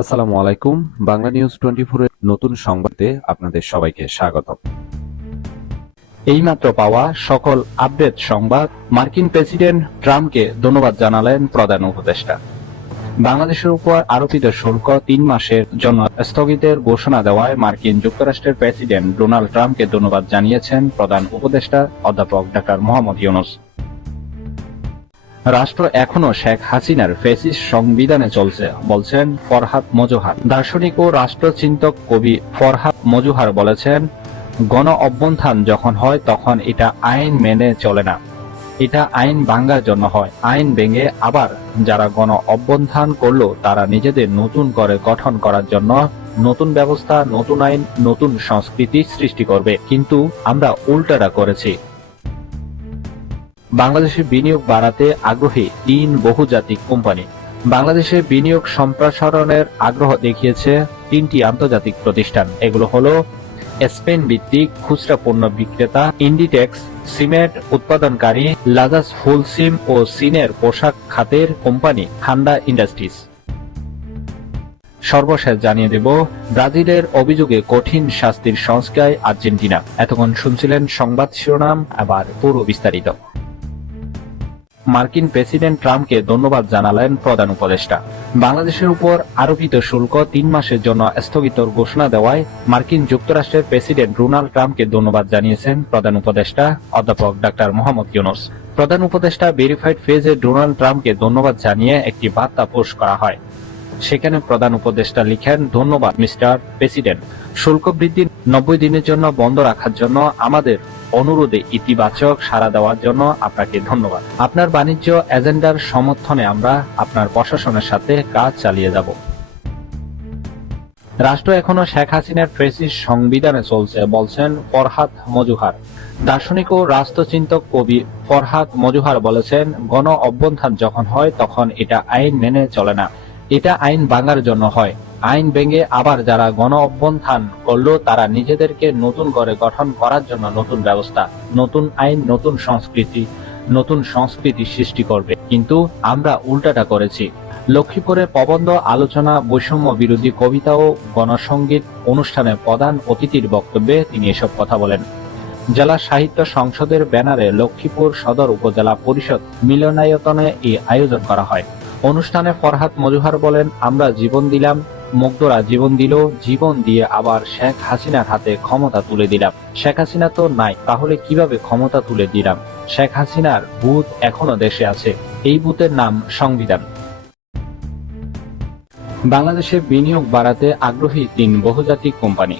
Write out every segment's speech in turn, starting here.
আসসালামু আলাইকুম। বাংলা নিউজ 24 এর নতুন সংবাদে আপনাদের সবাইকে স্বাগত। এইমাত্র পাওয়া সকল আপডেট সংবাদ। মার্কিন প্রেসিডেন্ট ট্রাম্পকে ধন্যবাদ জানালেন প্রধান উপদেষ্টা। বাংলাদেশের উপর আরোপিত শুল্ক 3 মাসের জন্য স্থগিতের ঘোষণা দেওয়ায় মার্কিন যুক্তরাষ্ট্রের প্রেসিডেন্ট ডোনাল্ড ট্রাম্পকে ধন্যবাদ জানিয়েছেন প্রধান উপদেষ্টা অধ্যাপক ডক্টর মোহাম্মদ ইউনূস। রাষ্ট্র এখনো শেখ হাসিনার ফ্যাসিস্ট সংবিধানে চলছে, বলছেন ফরহাদ মজুহার। দার্শনিক ও রাষ্ট্রচিন্তক কবি ফরহাদ মজুহার বলেছেন, গণ অভ্যুত্থান যখন হয় তখন এটা আইন মেনে চলে না, এটা আইন ভাঙার জন্য হয়। আইন ভেঙে আবার যারা গণ অভ্যুত্থান করলো তারা নিজেদের নতুন করে গঠন করার জন্য নতুন ব্যবস্থা, নতুন আইন, নতুন সংস্কৃতি সৃষ্টি করবে। কিন্তু আমরা উল্টাটা করেছি। বাংলাদেশে বিনিয়োগ বাড়াতে আগ্রহী 3 বহুজাতিক কোম্পানি। বাংলাদেশে বিনিয়োগ সম্প্রসারণের আগ্রহ দেখিয়েছে 3টি আন্তর্জাতিক প্রতিষ্ঠান। এগুলো হলো স্পেন ভিত্তিক খুচরা পণ্য বিক্রেতা ইন্ডিটেক্স, সিমেন্ট উৎপাদনকারী লাজাস হোলসিম ও চীনের পোশাক খাতের কোম্পানি হান্ডা ইন্ডাস্ট্রিজ। সর্বশেষ জানিয়ে দেব, ব্রাজিলের অভিযোগে কঠিন শাস্তির সংস্কায় আর্জেন্টিনা। এতক্ষণ শুনছিলেন সংবাদ শিরোনাম, আবার পুরো বিস্তারিত। মার্কিন প্রেসিডেন্ট ট্রাম্পকে ধন্যবাদ জানালেন প্রধান উপদেষ্টা। বাংলাদেশের উপর আরোপিত শুল্ক 3 মাসের জন্য স্থগিতর ঘোষণা দেওয়ায় মার্কিন যুক্তরাষ্ট্রের প্রেসিডেন্ট ডোনাল্ড ট্রাম্পকে ধন্যবাদ জানিয়েছেন প্রধান উপদেষ্টা অধ্যাপক ডক্টর মোহাম্মদ ইউনূস। প্রধান উপদেষ্টা ভেরিফাইড পেজে ডোনাল্ড ট্রাম্পকে ধন্যবাদ জানিয়ে একটি বার্তা পোস্ট করা হয়। সেখানে প্রধান উপদেষ্টা লিখেন, ধন্যবাদ মিস্টার প্রেসিডেন্ট, শুল্ক বৃদ্ধি 90 দিনের জন্য বন্ধ রাখার জন্য আমাদের অনুরোধে ইতিবাচক সাড়া দেওয়ার জন্য আপনাকে ধন্যবাদ। আপনার বাণিজ্য এজেন্ডার সমর্থনে আমরা আপনার প্রশাসনের সাথে কাজ চালিয়ে যাব। রাষ্ট্র এখনো শেখ হাসিনার ফ্যাসিস্ট সংবিধানে চলছে, বলছেন ফরহাদ মজুহার। দার্শনিক ও রাষ্ট্রচিন্তক কবি ফরহাদ মজুহার বলেছেন, গণ অভ্যুত্থান যখন হয় তখন এটা আইন মেনে চলে না, এটা আইন ভাঙার জন্য হয়। আইন ভেঙে আবার যারা গণ অভ্যুত্থান করলো তারা নিজেদেরকে নতুন করে গঠন করার জন্য নতুন ব্যবস্থা, নতুন আইন, নতুন সংস্কৃতি সৃষ্টি করবে। কিন্তু আমরা উল্টাটা করেছি। লক্ষ্মীপুরে প্রবন্ধ আলোচনা, বৈষম্য বিরোধী কবিতা ও গণসংগীত অনুষ্ঠানে প্রধান অতিথির বক্তব্যে তিনি এসব কথা বলেন। জেলা সাহিত্য সংসদের ব্যানারে লক্ষ্মীপুর সদর উপজেলা পরিষদ মিলনায়তনে এই আয়োজন করা হয়। অনুষ্ঠানে ফরহাদ মজুহার বলেন, আমরা জীবন দিলাম, মুগ্ধরা জীবন দিল, জীবন দিয়ে আবার শেখ হাসিনার হাতে ক্ষমতা তুলে দিলাম। শেখ হাসিনা তো নাই, তাহলে কিভাবে ক্ষমতা তুলে দিলাম? শেখ হাসিনার ভূত এখনো দেশে আছে, এই ভূতের নাম সংবিধান। বাংলাদেশে বিনিয়োগ বাড়াতে আগ্রহী 3 বহুজাতিক কোম্পানি।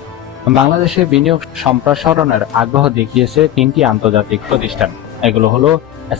বাংলাদেশে বিনিয়োগ সম্প্রসারণের আগ্রহ দেখিয়েছে 3টি আন্তর্জাতিক প্রতিষ্ঠান। এগুলো হলো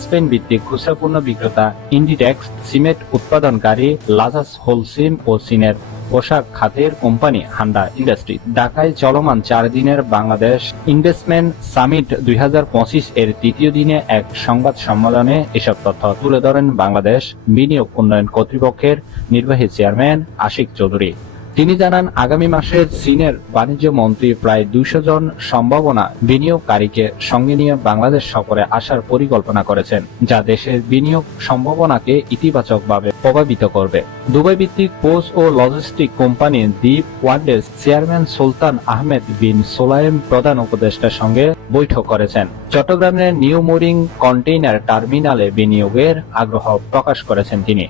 স্পেন ভিত্তিক খুচরা পণ্য বিক্রেতা ইন্ডিটেক্স, সিমেন্ট উৎপাদনকারী লাজাস হোলসিম ও চীনের পোশাক খাতের কোম্পানি হান্ডা ইন্ডাস্ট্রি। ঢাকায় চলমান 4 দিনের বাংলাদেশ ইনভেস্টমেন্ট সামিট 2025 এর 3য় দিনে এক সংবাদ সম্মেলনে এসব তথ্য তুলে ধরেন বাংলাদেশ বিনিয়োগ উন্নয়ন কর্তৃপক্ষের নির্বাহী চেয়ারম্যান আশিক চৌধুরী। তিনি জানান, আগামী মাসে চীনের বাণিজ্য মন্ত্রী প্রায় 200 জন সম্ভাবনা বিনিয়োগকারীকে সঙ্গে নিয়ে বাংলাদেশ সফরে আসার পরিকল্পনা করেছেন, যা দেশের বিনিয়োগ সম্ভাবনাকে ইতিবাচকভাবে প্রভাবিত করবে। দুবাই ভিত্তিক পোস্ট ও লজিস্টিক কোম্পানি দ্বীপ ওয়ান্ডের চেয়ারম্যান সুলতান আহমেদ বিন সোলায়েম প্রধান উপদেষ্টার সঙ্গে বৈঠক করেছেন। চট্টগ্রামের নিউ মোরিং কন্টেইনার টার্মিনালে বিনিয়োগের আগ্রহ প্রকাশ করেছেন তিনি।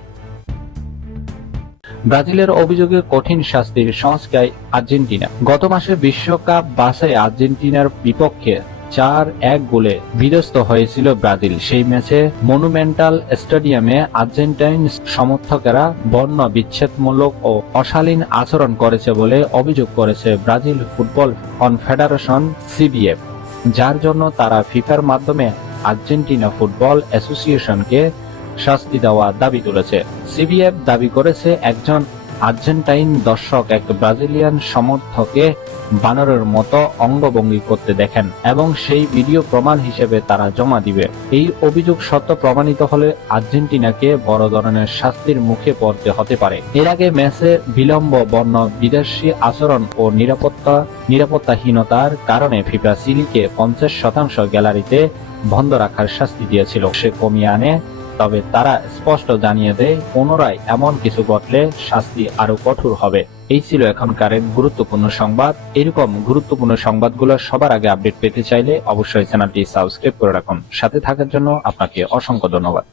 ব্রাজিলের অভিযোগে কঠিন শাস্তির সংস্কায় আর্জেন্টিনা। গত মাসে বিশ্বকাপ বাছাই আর্জেন্টিনার বিপক্ষে 4-1 গোলে বিধ্বস্ত হয়েছিল ব্রাজিল। সেই ম্যাচে মনুমেন্টাল স্টেডিয়ামে আর্জেন্টাইন সমর্থকেরা বর্ণ বিচ্ছেদমূলক ও অশালীন আচরণ করেছে বলে অভিযোগ করেছে ব্রাজিল ফুটবল কনফেডারেশন সিবিএফ, যার জন্য তারা ফিফার মাধ্যমে আর্জেন্টিনা ফুটবল অ্যাসোসিয়েশনকে শাস্তি দেওয়ার দাবি তুলেছে। সিবিএফ দাবি করেছে, একজন আর্জেন্টাইন দর্শক এক ব্রাজিলিয়ান সমর্থককে বানরের মতো অঙ্গভঙ্গি করতে দেখেন এবং সেই ভিডিও প্রমাণ হিসেবে তারা জমা দিবে। এই অভিযোগ সত্য প্রমাণিত হলে আর্জেন্টিনাকে বড় ধরনের শাস্তির মুখে পড়তে হতে পারে। এর আগে ম্যাচে বিলম্ব, বর্ণ বিদ্বেষী আচরণ ও নিরাপত্তাহীনতার কারণে ফিফা চিলিকে 50% গ্যালারিতে বন্ধ রাখার শাস্তি দিয়েছিল। সে কমিয়ে আনে তবে তারা স্পষ্ট জানিয়ে দেয় পুনরায় এমন কিছু ঘটলে শাস্তি আরো কঠোর হবে। এই ছিল এখনকার গুরুত্বপূর্ণ সংবাদ। এরকম গুরুত্বপূর্ণ সংবাদগুলো সবার আগে আপডেট পেতে চাইলে অবশ্যই চ্যানেলটি সাবস্ক্রাইব করে রাখুন। সাথে থাকার জন্য আপনাকে অসংখ্য ধন্যবাদ।